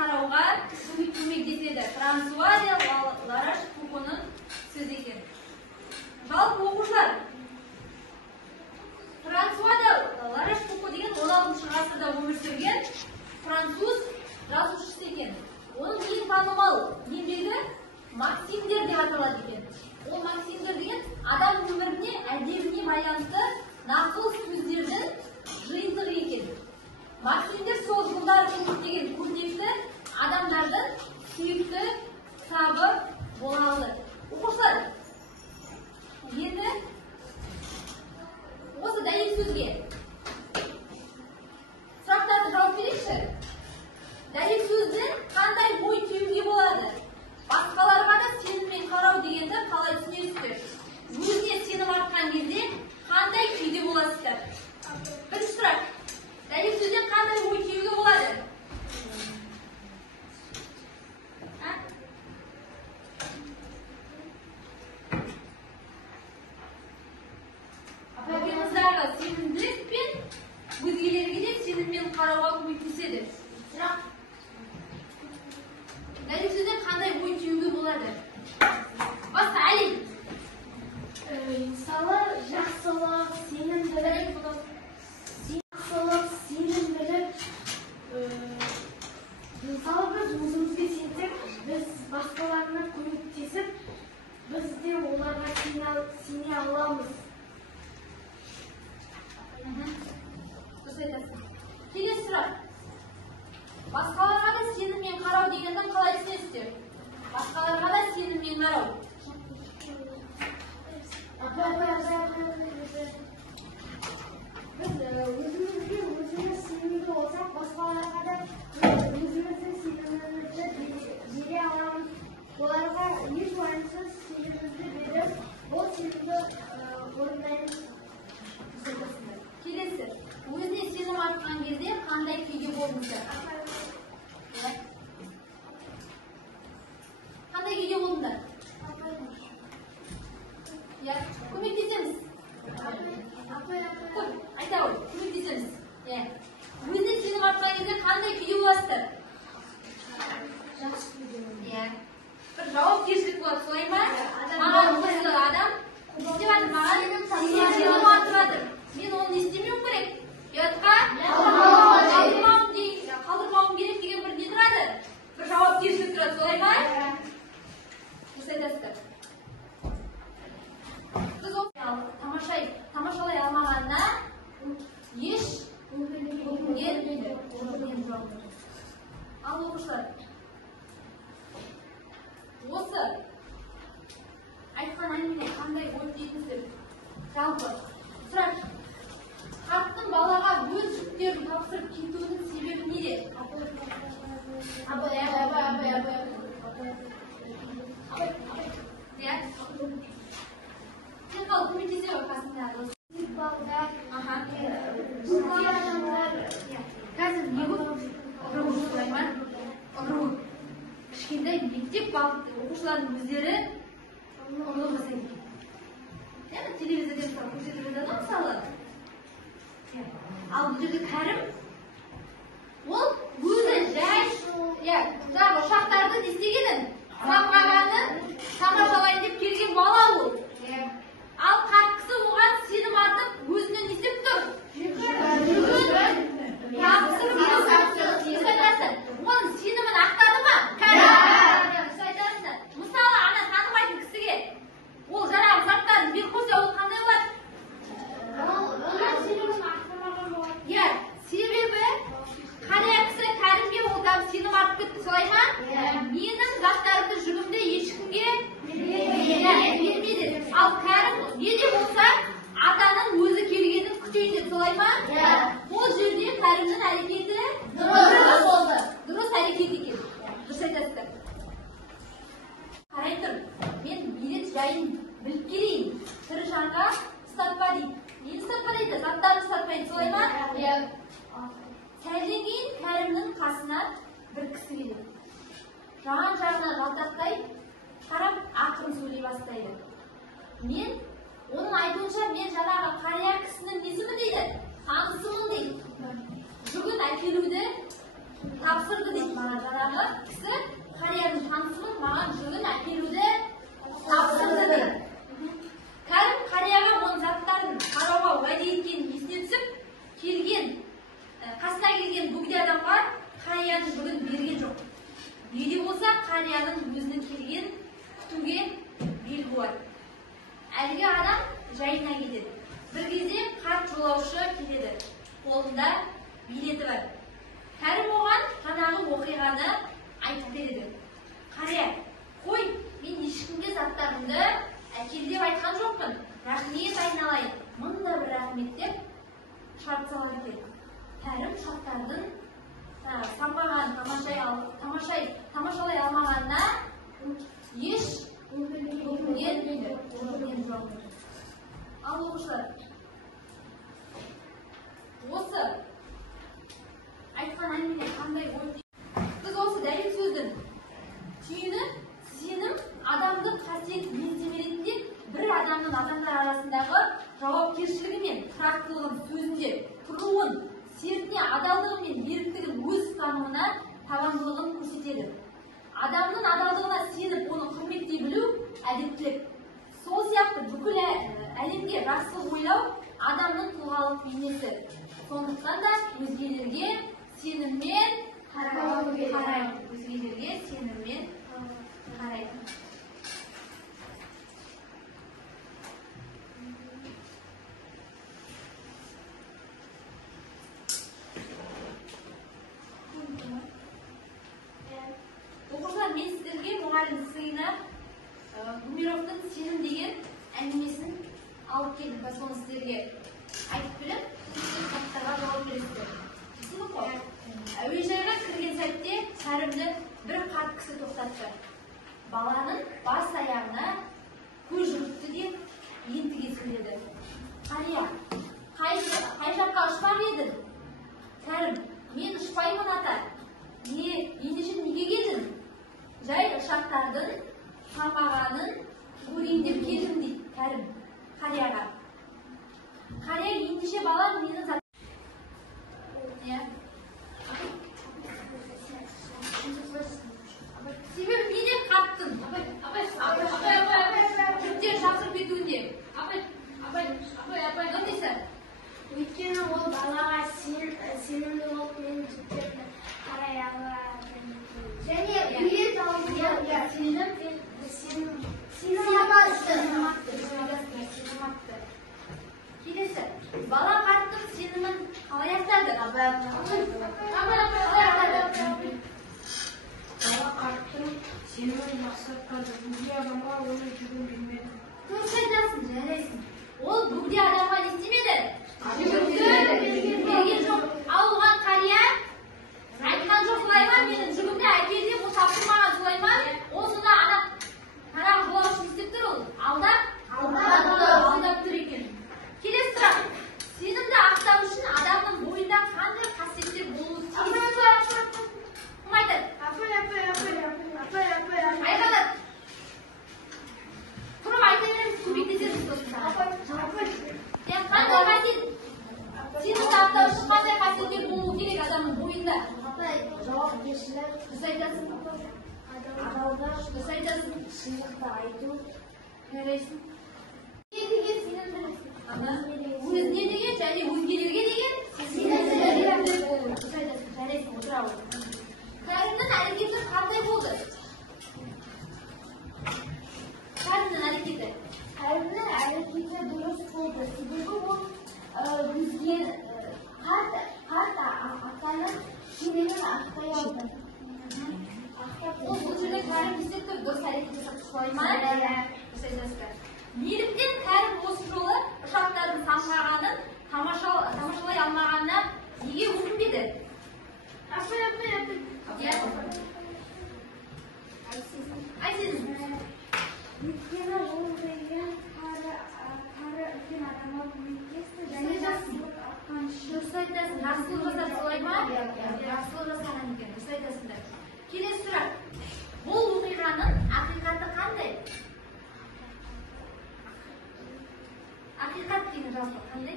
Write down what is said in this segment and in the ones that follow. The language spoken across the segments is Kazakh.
қарауға көмектеседі. Франсуа де Лараш-Фуконың сөзі екен. Жалпы оқушылар, Франсуа де Лараш-Фуко деген 16 ғасырда өмір сүрген француз жазушысы екен. Оның ең танымал еңбегі Максимдер деп аталады екен. Ол Максимдер деген адам өміріне, әдебіне байланысты нақыл сөздердің жиынтығы екен. Максимдер сол жылдары көптеген көрнекті адамдардың сүйікті кітабы бола алды. Оқушылар, енді осы дәйек сөзге сұрақтарды жауап берейікші. Дәйек сөзді қандай ой түюге болады? Басқаларға да сеніммен қарау дегенді қалай түсінесіздер? Өзіне сенім артқан кезде қандай күйде боласыздар? Бірінші сұрақ. Дәйек сөзден қандай ой түюге болады? Апайымыздағы сенімділік пен өзгелерге де сеніммен қарауға көмектеседі. Сұрақ. Дәйек сөзден қандай ой түюге болады? Басқа, Әлем. Мысалы, жақсылық, сенімділік, мысалы біз өзімізге сенсек, біз басқаларына көмектесіп, біз де оларға сене аламыз. Дұрыс айтасың. Келесі сұрақ. Басқаларға да сеніммен қарау дегенді қалай түсінесіздер? Басқаларға да сеніммен қарау. Біз өзіміз сенімді болсақ, басқаларға да өзіміздің сенімімізді бере аламыз. Оларға еш уайымсыз сенімімізді беріп, ол сенімді орындаймыз. Келесі. Өзіне сенім артқан кезде қандай күйде болдыңыздар? Қандай күйде болдыңдар? Көмектесеміз. Айта ғой, көмектесеміз. Өзіне сенім артқан кезде қандай күйде боласыздар? Жақсы күйде. Бір жауапкершілік болады, солай ма? Маған осы адам деп жатыр, маған сенім артып жатыр. Мен оны істемеуім керек. Ұятқа қалдырмауым керек деген бір не тұрады? Бір жауапкершілік тұрады, солай ма? Дұрыс айтасыздар. Біз тамашалай алмағанына еш өкінген жоқ. Ал оқушылар, осы айтқан әңгіме қандай ой түйдіңіздер? Жалпы сұрақ. Қарттың балаға өз жүктерін тапсырып кетуінің себебі неде? Сен қал көмектесе ғой қасындағы. Қазір не көп? Ұрғыр солай ма? Ұрғыр. Кішкентай мектеп оқушылардың өздері ұрғыр жасайды. Телевизорден көрсетіп жатады мысалы. Ал бұл жерде кәрім, ол өзі жай ұшақтарды не істегенін, самғағанын тамашалайын деп келген бала ол. Ал қарт кісі оған сенім артып, өзінен не істеп тұр? Оның сенімін ақтады ма? Мысалы, ана танымайтын кісіге ол жаңағы заттарын беріп қойса, ол қандай болады? Себебі қария кісі кәрімге ол сенім артып кетті, солай ма? Менің заттарымды жүгімді ешкімге бермейді. Ал кәрім не де болса атаның өзі келгенін күтейді, солай ма? Ол жерде кәрімнің әрекеті дұрыс болды. Дұрыс әрекет екен. Дұрыс айтасыздар. Қарай тұр, мен билет жайын біліп келейін. Тірі жанға ұстатпа дейді. Нені ұстатпа дейді? Заттарын ұстатпайды, солай ма? Сәлден кейін кәрімнің қасына бір кісі келеді. Жан-жағына жалтақтай қарап ақырын сөйлей бастайды. Мен, оның айтуынша, мен жаңағы қария кісінің несімін дейді? Танысымын дейді. Жүгін әкелуді тапсырды дейді жаңағы кісі қарияның танысымен маған жүгін әкелуді тапсырды дейді. Кәрім қарияға оның заттарын қарауға уәде еткенін есіне түсіп, қасына келген бөгде адамға қарияның жүгін берген жоқ. Неде болса қарияның өзінің келген күтуге бел буады. Әлгі адам жайына кетеді. Bir кезде қарт жолаушы келеді. Қолында билеті бар. Кәрім оған жаңағы оқиғаны айтып береді. Қария, қой, мен ешкімге заттарымды әкел деп айтқан жоқпын. Рахмет айналайын. Мында бір рахмет деп шарт салар екен. Кәрім шарттардың самғаған, тамашалай алмағанына еш өкінген жоқ. Ал оқушылар, осы айтқан әңгіме қандай ой? Біз осы дәлел сөздің түйіні сенім адамдық қасиет ретінде бір адамның адамдар арасындағы жауапкершілігі мен тұрақтылығын сөзінде тұруын, сертіне адалдығы мен беріктігін өз ұстанымына табандылығын көрсетеді. Адамның адалдығына сеніп, оны құрметтей білу әдептілік. Сол сияқты бүкіл әлемге жақсы ойлау адамның тұлғалық бейнесі. Сондықтан да өзгелерге сеніммен қарайды. Өзгелерге сеніммен қарайды. Оқушылар, мен сіздерге мұғалім сыйына Гумилевтің сенім деген әңгімесін алып келдім. Соны сіздерге айтып біліп, сіздер сұрақтарға жауап бересіздер. Түсініп қой? Әуежайға кірген сәтте Кәрімді бір қарт кісі тоқтатты. Баланың бас аяғына көз жүгіртті де ентіге сөйледі. Қария, қай жаққа ұшпақ едің? Кәрім, мен ұшпаймын ата. Ендеше неге келдің? Жай ұшақтардың самғағанын көрейін деп келдім дейді Кәрім қарияға. Қария, ендеше балам мені зат... Себебі неден қаттың? Жүктер шақырып кетуінде. Не дейсің? Өйткені ол балаға сенімді болып мен жүктерді қарай алады. Және билет алды. Келесі, бала қарттың сенімін қалай ақтады? Бала қарттың сенімін мақсаттады. Бөгде адамға оның жүгін бермеді. Дұрыс айтасың, жарайсың. Ол бөгде адамға не істемеді? Жүгін берген жоқ. Ал оған қария айтқан жоқ, солай ма? Менің жүгімді әкел деп, ол тапсырмаған, солай ма? Ол сонда жаңағы жолаушы не істеп тұр ол? Алдап тұр екен. Келесі сұрақ. Сенімді ақтау үшін адамның бойында қандай қасиеттер болуы тиіс? Кім айтады? Айтады. Тұрып айта береміз, көмектесеміз сосын. Қандай қасиет? Сенімді ақтау үшін қандай қасиеттер болуы керек адамның бойында? Жауапкершілік, Дұрыс айтасың. адалдық, Дұрыс айтасың. шындықты айту, Жарайсың. Не деген сенімділік? Өзіне деген және өзгелерге деген сенімділік болу. Дұрыс айтасың. Жарайсың, отыра ғой. Кәрімнің әрекеті қандай болды? Кәрімнің әрекеті дұрыс болды. Себебі ол қарт атаның сенімін ақтай алды. бұл жерде Кәрім істеп тұр, дұрыс әрекет жасап солай ма? Дұрыс айтасыздар. Неліктен Кәрім осы жолы ұшақтардың самғағанын тамашалай алмағанына неге өкінбеді? Айсыз. Өйткені ол деген қары үлкен адамға көмектесті және жақсылық атқан үшін. Дұрыс айтасың. Жақсылық жасап солай ма? Жақсылық жасаған екен. Дұрыс айтасыңдар. Келесі сұрақ. Бұл оқиғаның ақиқаты қандай? Ақиқат деген жалпы қандай?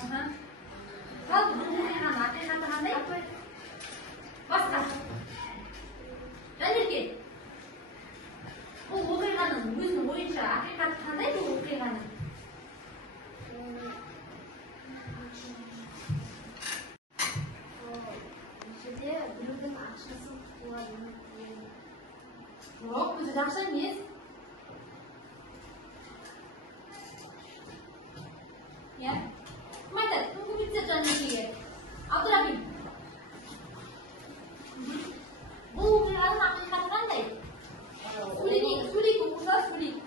Al bu оқиғаның ақиқаты қандай? Басқа. Жанерке, бұл оқиғаның өзінің ойынша ақиқаты қандай бұл оқиғаның? Жерде біреудің ақшасын қуады. Жоқ, бұл жерде ақша емес. Ya, kім айтады? Кім көмектеседі Жанеркеге? Абдырабим. Бұл оқиғаның ақиқаты қандай? Сөйлейік, оқушылар сөйлейік.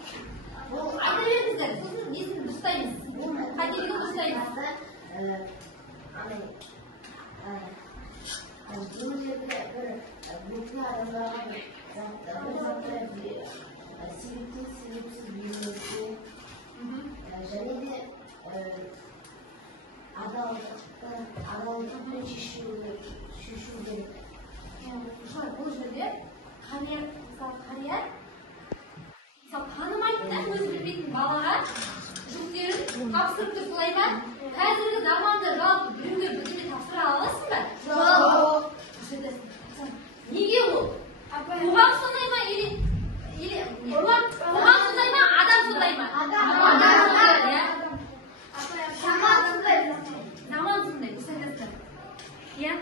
Айта беріңіздер, сосын несін дұрыстаймыз. Қателігін дұрыстаймыз. Бұл жерде бір бөтен адамдарға себептен себепсіз бермесе, және де адалдықпен шешу керек. Оқушылар, бұл жерде қария танымайтын да өзі білмейтін балаға жүктерін тапсырып тұр, солай ма? Қазіргі заманда жалпы біреуге бірдеңе тапсыра аласың ба? Жоқ. Неге ол? Қоғам сондай ма? Қоғам сондай ма? Адам сондай ма? Заман сондай, дұрыс айтасыздар. Иә?